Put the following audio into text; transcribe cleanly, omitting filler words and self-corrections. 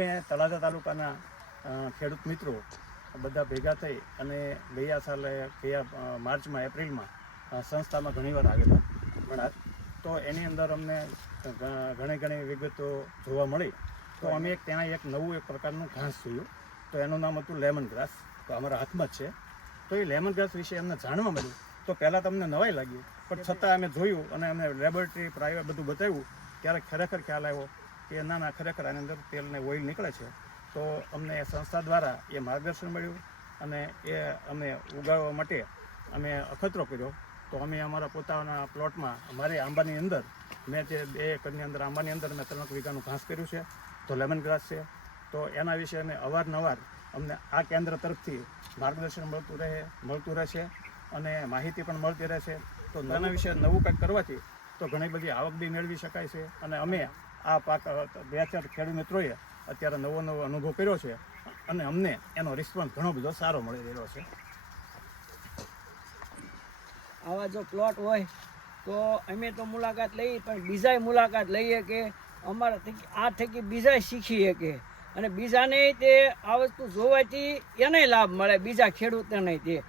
અમે તળાજા તાલુકાના ખેડૂત મિત્રો બધા ભેગા થઈ અને ગયા માર્ચમાં એપ્રિલમાં સંસ્થામાં ઘણીવાર આવેલા ઘણા, તો એની અંદર અમને ઘણી વિગતો જોવા મળી. તો અમે ત્યાં એક નવું પ્રકારનું ઘાસ જોયું, તો એનું નામ હતું લેમન ગ્રાસ. તો અમારા હાથમાં જ છે. તો એ લેમન ગ્રાસ વિશે અમને જાણવા મળ્યું. તો પહેલાં તમને નવાઈ લાગી, પણ છતાં અમે જોયું અને અમને લેબોરેટરી પ્રાઇવેટ બધું બતાવ્યું ત્યારે ખરેખર ખ્યાલ આવ્યો કે ના ખરેખર આની અંદર તેલ ને ઓઇલ નીકળે છે. તો અમને એ સંસ્થા દ્વારા એ માર્ગદર્શન મળ્યું અને એ અમે ઉગાડવા માટે અમે અખતરો કર્યો. તો અમે અમારા પોતાના પ્લોટમાં અમારી આંબાની અંદર મેં જે 2 એકરની અંદર આંબાની અંદર મેં 3 વીઘાનું ઘાસ કર્યું છે, તો લેમન ગ્રાસ છે. તો એના વિશે અમે અવારનવાર અમને આ કેન્દ્ર તરફથી માર્ગદર્શન મળતું રહેશે અને માહિતી પણ મળતી રહેશે. તો એના વિશે નવું કંઈક કરવાથી તો ઘણી બધી આવક બી મેળવી શકાય છે. અને અમે આ પાક 2-4 ખેડૂત મિત્રોએ અત્યારે નવો અનુભવ કર્યો છે અને અમને એનો રિસ્પોન્સ ઘણો બધો સારો મળી રહ્યો છે. આવા જો પ્લોટ હોય તો અમે તો મુલાકાત લઈએ, પણ બીજાય મુલાકાત લઈએ કે અમારા થકી આ થકી બીજાય શીખીએ કે, અને બીજાને તે આ વસ્તુ જોવાથી એને લાભ મળે, બીજા ખેડૂતોને તે